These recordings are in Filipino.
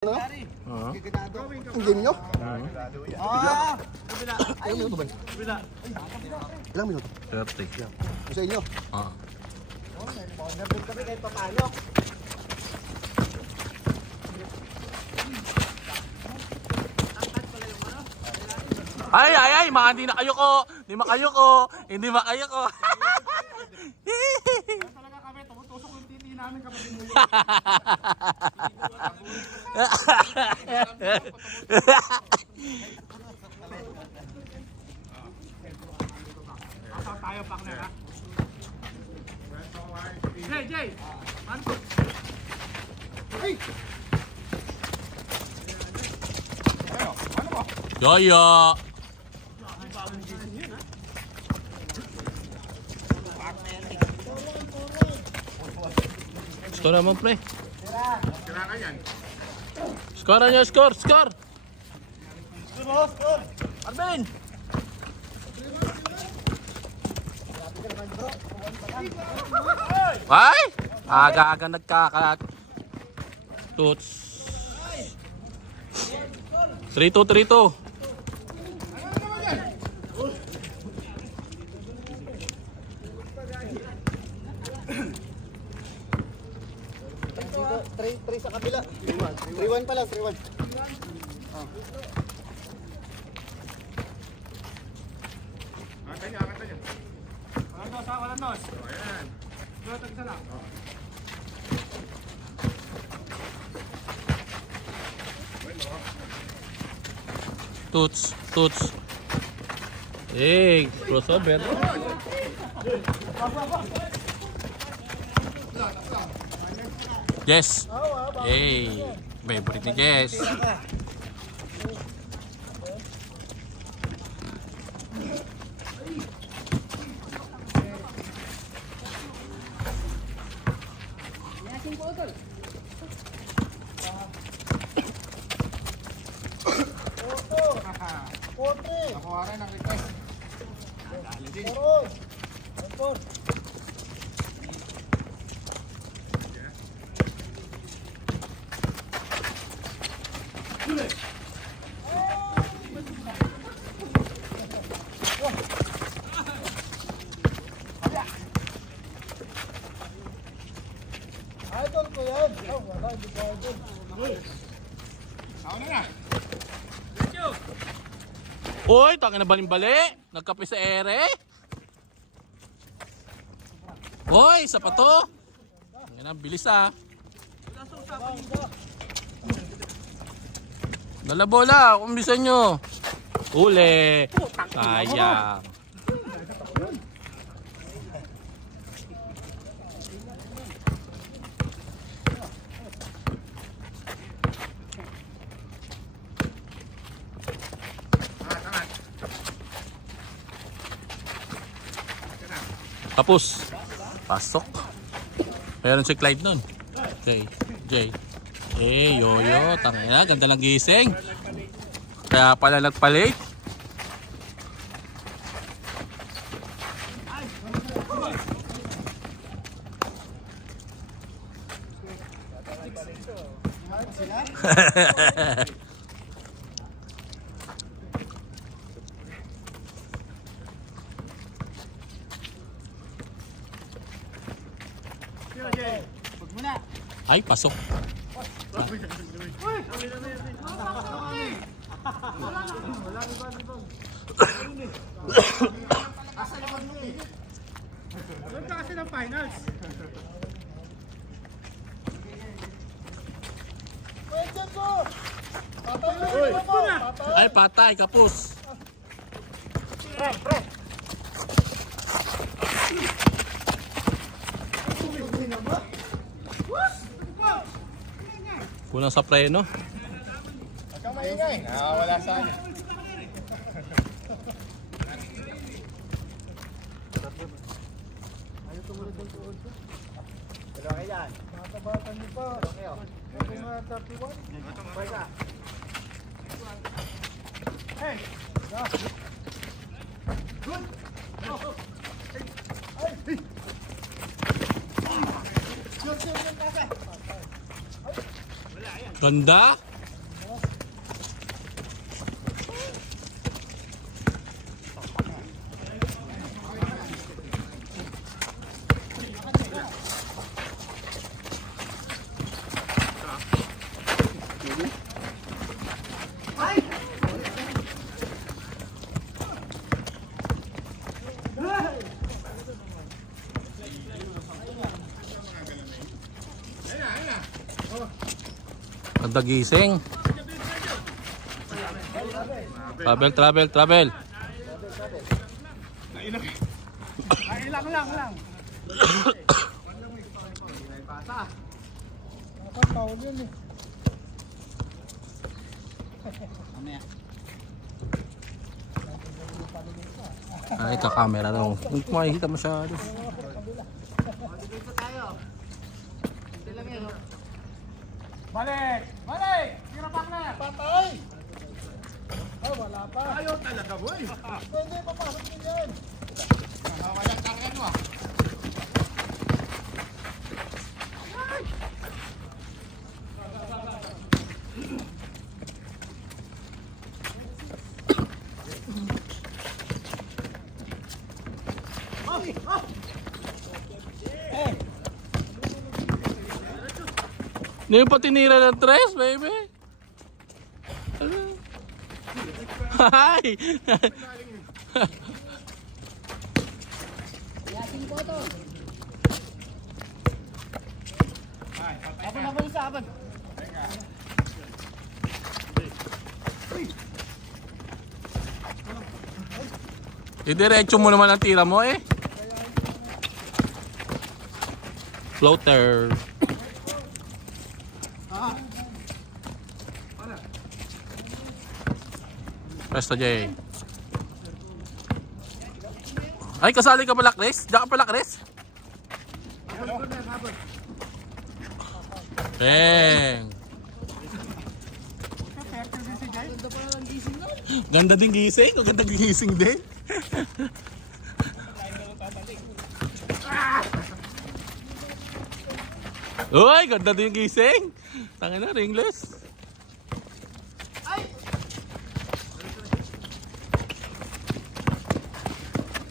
Ano? Ang game nyo? Ilang minuto ba? Ilang minuto? 30. Yung sa inyo? Ay, mga hindi na kayo ko. Hindi makayo ko. Hindi makayo ko. Talaga kami, tumutusok yung titi namin kapag inuwi. Asaw tayo, partner, ha? Jay! Ano po? Hey! Ano mo? Yoyo. Score naman, pre. Kailangan yan. Score nyo, score. Arvin! Ay! Aga-aga nagkakalat. Toots. 3-2. Three sa kabila. 3-1 pa lang, 3-1. Akata niya. Walang dos, ha? Walang dos. Ayan. Tag isa lang. Toots. Hey, crossover. Yes. Hey, favorite ni Jess. Nakuha rin ang request. Idol ko yan. Wala, hindi ko idol. Ako na. Uy, tangin na balimbali. Nagkape sa ere. Uy, sa pato. Yan ang bilis ah. Dala bola, kumbisan nyo. Uli. Sayang. Tapos. Pasok. Meron si Clyde nun. Jay. Yoyo. Tangina, ganda lang gising. Kaya pala nagpalit. Ay, pasok. Doon ka kasi ng finals. Ay, patay, kapus. Kulang sa preno. Huwag kang maingay. Wala sa akin. Dalawa kayo yan. Bata-bata niyo pa. Dalawa kayo. Ito nga 31. Bye ka. Hey! Good! Ganda. Ganda gising. Travel. Ilang lang. Pasa. Dapat foul yun eh. Ay, kakamera daw. Hindi ko makikita masyado. Balik! Tira partner! Patay! Ay, wala pa. Ayaw talaga, boy! Pwede, papasok din yan. Walang tangan mo. Hindi pa tinira ng tres, baby. Hi! Abang. Idiretso mo naman ang tira mo eh. Floater. Presto J. Ay, kasali ka pala, Chris? Diyan ka pala, Chris? Bang! Ganda din gising. O ganda gising din. Uy, ganda din gising. Tangin na, ringless.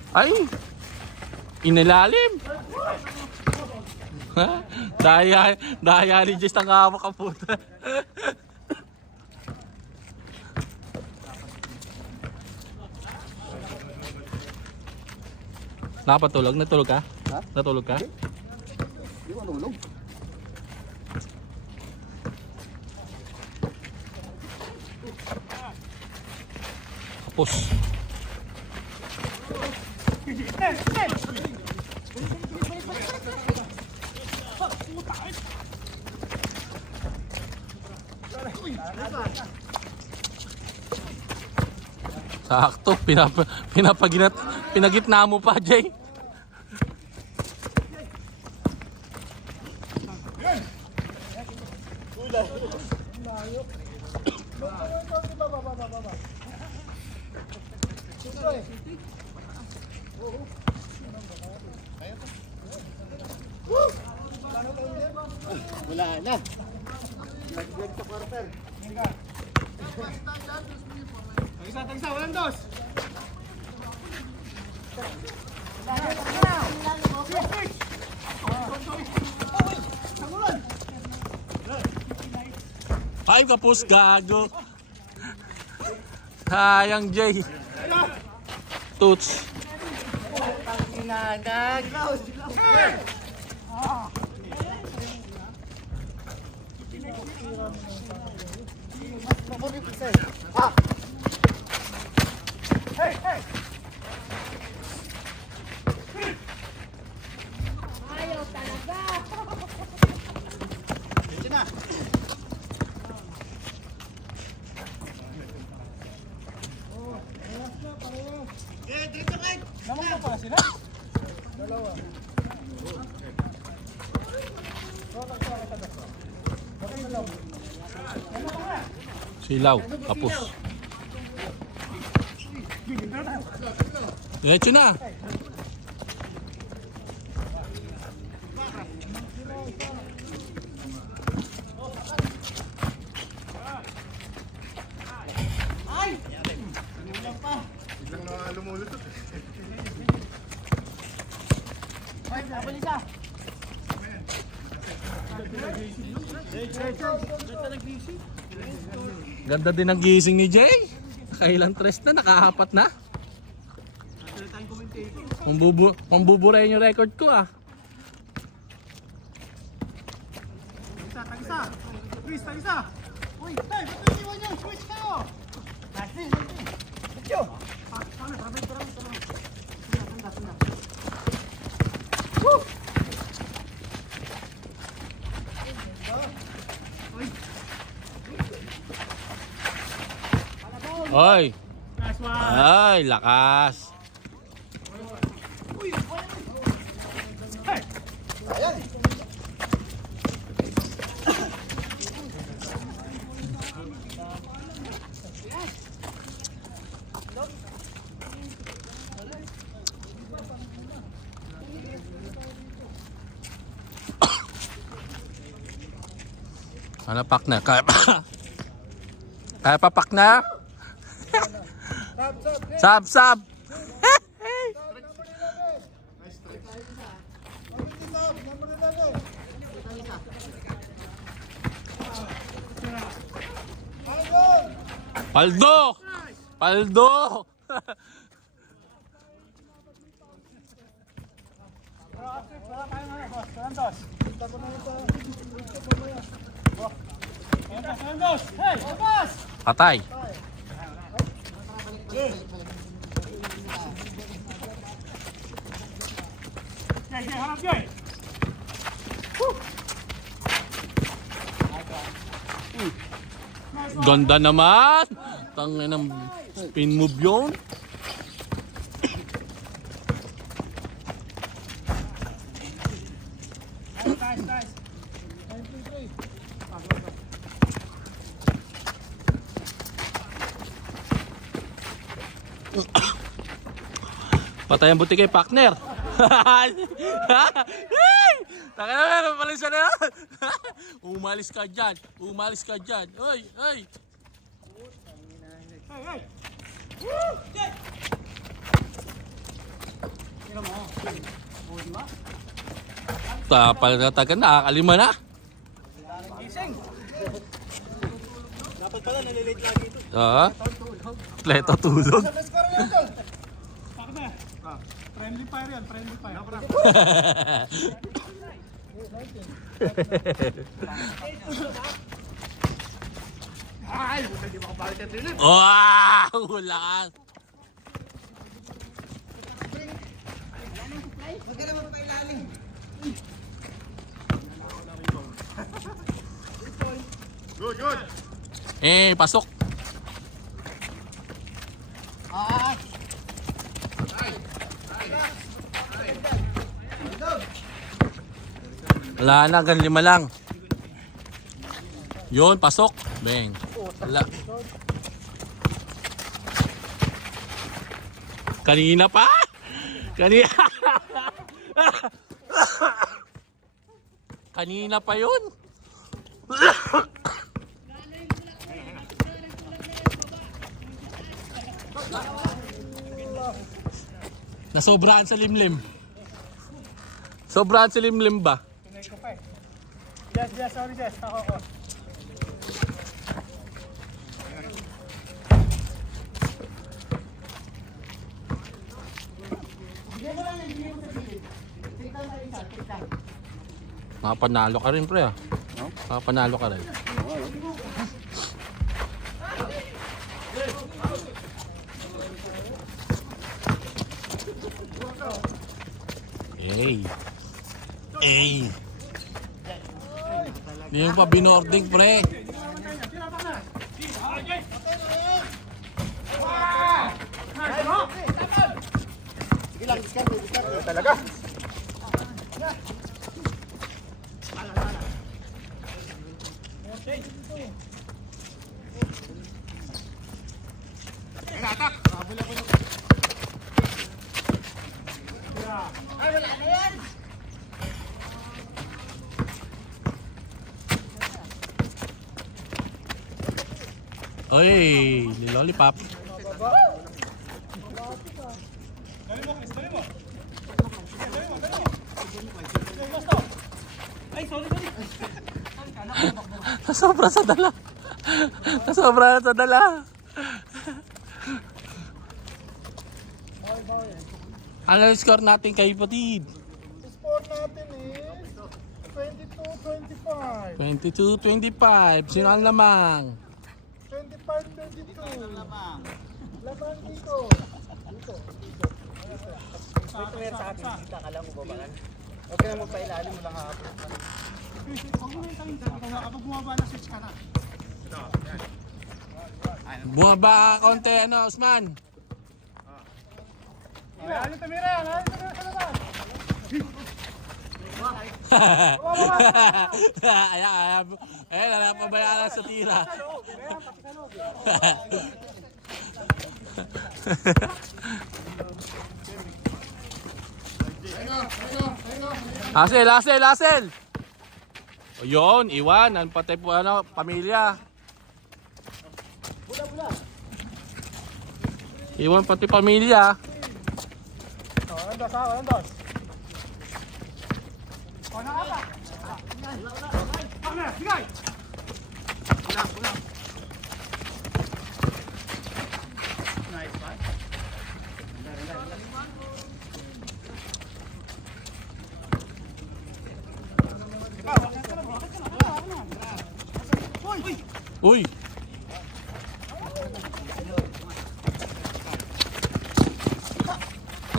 Ay! Inilalim! Ha? Daya ni Jess ang hawak ang puta. Nakapatulog? Natulog ka? Ha? Natulog ka? Hindi ko nulog. Kapos. Sakto, pinagitna mo pa, Jay. Wala na. Nag-vlog sa quarter. Tagisa, walang dos! Ay, kapos, gago. Sayang, Jay. Toots. Ayaw talaga. Naman na pala sila? Dalawa. Silaw, kapos. Diretso na. Biglang na lumulutot. Ay, napon isa. Ganda din ang gising ni Jay. Nakailang tres na, nakahapat na. Pambuburayin yung record ko ah. Tagisa! Chris, tagisa! Oy! Nice one. Ay, lakas! Ano, partner? Kaya pa? Kaya pa, partner? Sab, Sab, sab. sab! Paldo! Paldo! Patay. Harap Joy. Ganda naman! Tangin ng spin move yun. Nice. Patay ang buti kay partner. Taka na meron, umalis na. Umalis ka dyan. Umalis ka dyan. Oy, oy. Hey. Tapal na taga na, nakakalima na. Dapat pala nalilate lagi ito. Pleto tulog. Partner. Friendly fire yan, friendly fire. Ay, hindi makabalik ang dilim. Wow! Lakas. Good. Pasok. Wala na, hanggang 5 lang. Yun, pasok. Beng. Wala. Kanina pa? Kanina. Kanina pa yun. Nasobrahan sa limlim. Sobrahan sa limlim ba? Yes, sorry, Jess. Ako. Nakapanalo ka rin, pre. Nakapanalo ka rin. Hey. Hindi mo pa binording, pre. Talaga. Oy, lollipop. Nasobra sa dala. Nasobra sa dala. Ano yung score natin kay Patid? Score natin is 22-25. 25. 22-25. Sino ang lamang? 25-22. Lamang dito. May sa akin, kita ka lang mo ba ba? Huwag ka na magpailalim mo lang hapon. Huwag mo na yung tayo. Kapag bumaba na, switch ka na. Bumaba konti ano, Osman. Ayan, tumira. Ayan, tumira sa labas. Ayan, napabayaan sa tira. Lasel! O yun, iwan. Ang patay po ano, pamilya. Iwan pati pamilya. Andos. O, nakapa. Ako na, bigay. Uy!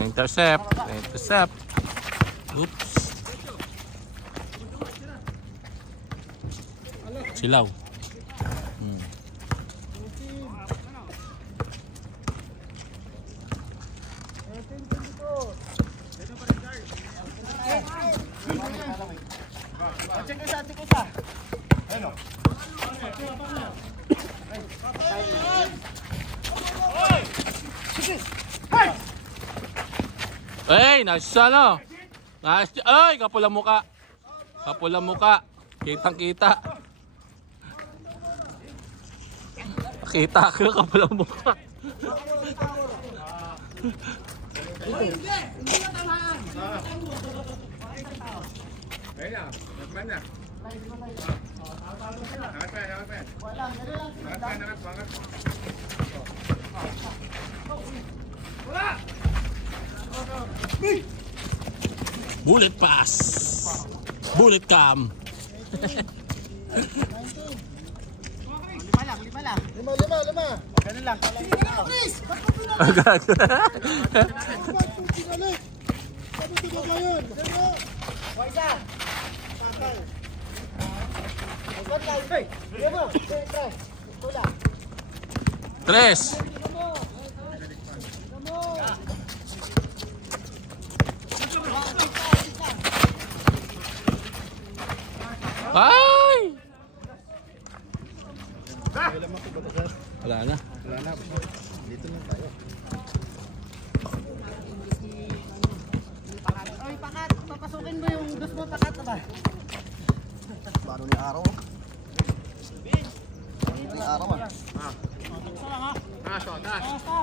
Intercept. Oops. Silaw. Check isa. Hey, nice ano? Nice. Ay, kapula muka. Kitang-kita. Kita ko kapula muka. Bullet pass. Bullet cam. Lima. Ganun lang. Agad. Pinalik. Sabi ko ba yun? Isa. Tres. Ay! Wala na. Dito lang tayo. Ay, pakat. Papasukin mo yung dos mo, pakat na ba? Paano ni araw? Ni araw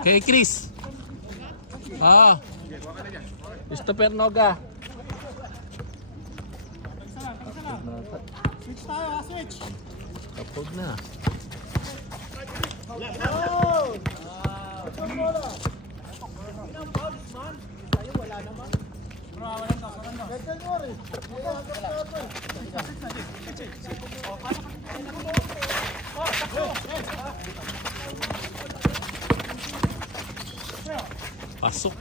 Kay Chris. Christopher Noga. Switch tayo, switch. Kapag na. Pasok.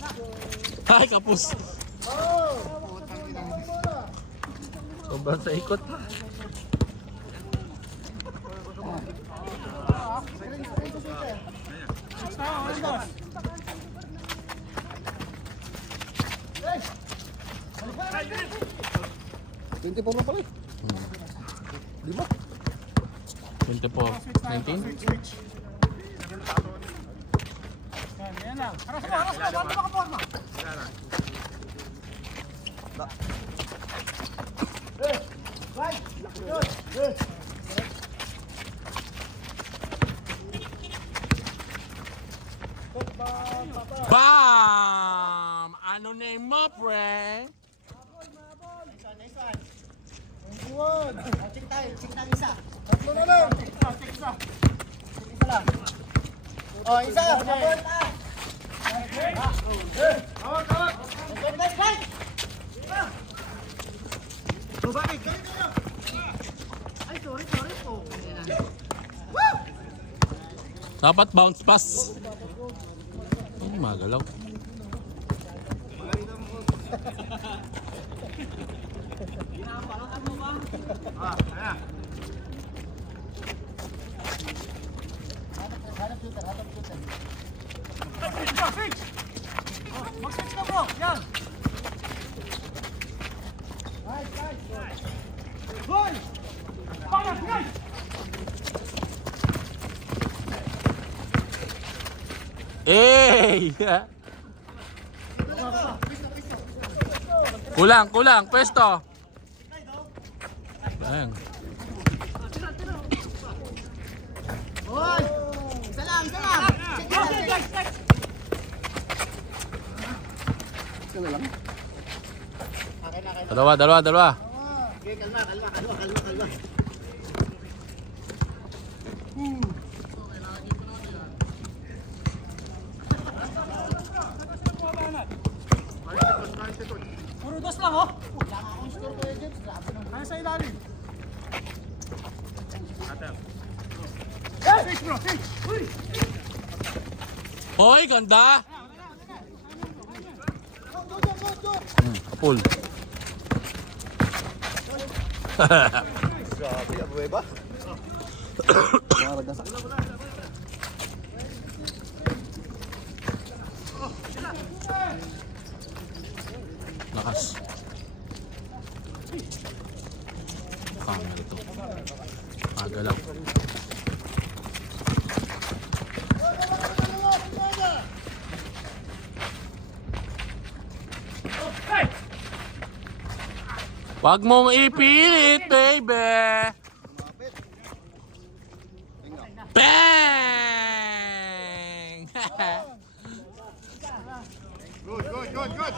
Ay, kapus. Sobrang sa ikot. Puro pala. 24-19. Yan lang. Haras mo. Bago makaporma. Bam! Ano name mo, pre? Buwan. Check tayo, check tayo isa. Tatlo na lang. Isa lang. Oh, isa. Sabon pa. Balik. sorry po. Dapat bounce pass. Ano magalaw? Ayan. Mag-switch ka bro, yan. Hoy! Para, guys! Hey! Kulang, pwesto. Ayan. Hoy! Salam! Dalawa. Okay, kalma. Puro dos lang, oh. Wala nga akong score ko, James. Grabe naman. Kaya sa ilalim. Switch, bro. Switch. Uy! Hoy, ganda! Kapul. Grabe, abueba. Maragasak. Lakas. Camera to. Agalaw. Wag mong ipilit, baby. Bang! Good.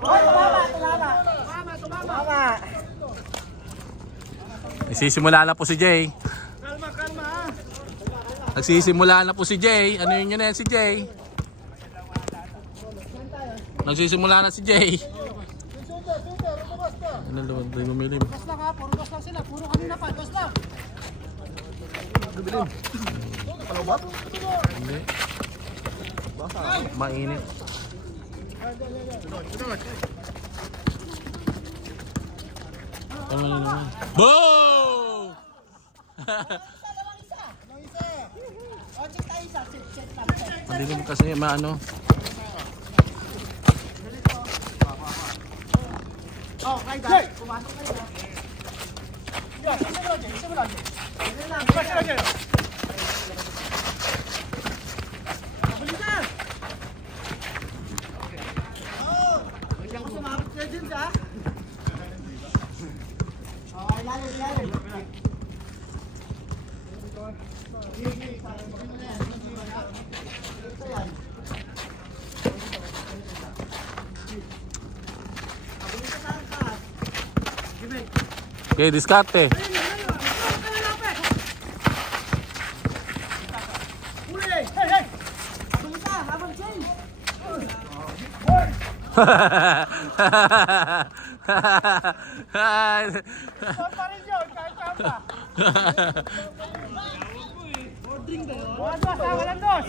Hoy, tumama. Nagsisimula na po si Jay. Kalma, ha. Nagsisimula na po si Jay. Ano yun yan si Jay? Nagsisimula na si Jay. Ano naman ba yung umilim? Dos lang ha, puro dos lang sila. Puro kanina pa, dos lang. Hindi. Mainit. Ano yun naman? Boom! O, check tayo isa. Check lang. Hindi naman kasi maano. Oh, kay guys. Pumasok kayo na. Isa mo lang. Isa lang. Balikan! Oh! Huwag ko sumabot kayo dyan, ha? Oh, ilalim. Okay, diskarte. Huli! Hey! Habang isa, habang change! Saan pa rin yun? Kahit saan pa? Walang dos!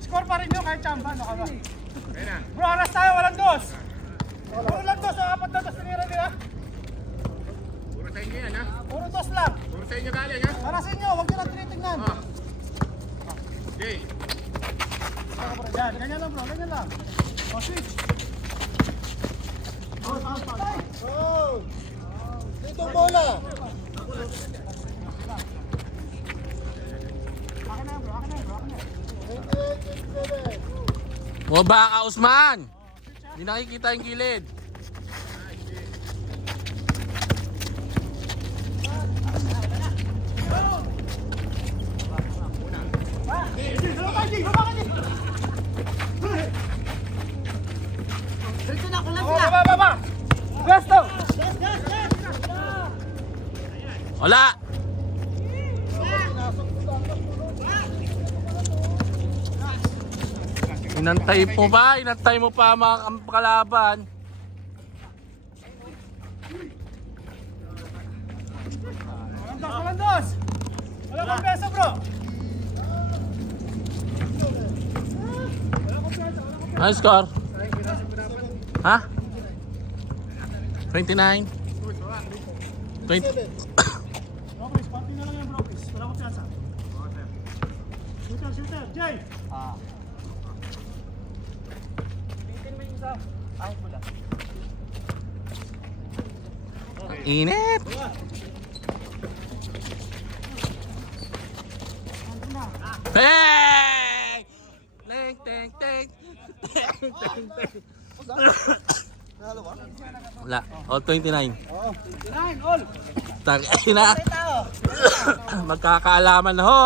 Score pa rin yun kahit saan pa. Ano ka ba? Bro, alas tayo, walang dos! Walang dos, apat na dos tinira nila. Puro sa inyo yan, ha? Puro dos lang. Puro sa inyo galing, ha? Para sa inyo, huwag nyo lang tinitignan. Okay. Yan, ganyan lang bro, ganyan lang. O, switch. Oh! Dito bola! Akin na bro, akin na. O baka, Usman! Hindi nakikita yung gilid. Dito na, kulang Oh, sila. baba! Gusto! Wala! Inantay mo ba? Inantay mo pa mga kalaban. Walang dos! Walang kang peso, bro! Ano score? Ha? 29? 20? Bro, please, konti na lang yan, bro, please. Wala akong piyasa. Shooter, Jay! Init! Hey! Teng, teng, teng. Teng, teng, teng. Wala. All 29. All! Tangina. Magkakaalaman na ho.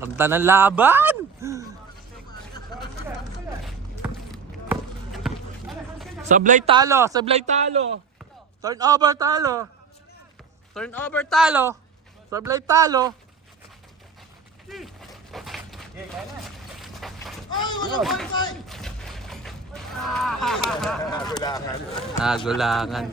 Ganda ng laban. Sablay talo, sablay talo. Turnover talo. Turnover talo. Sablay talo. Nagulangan.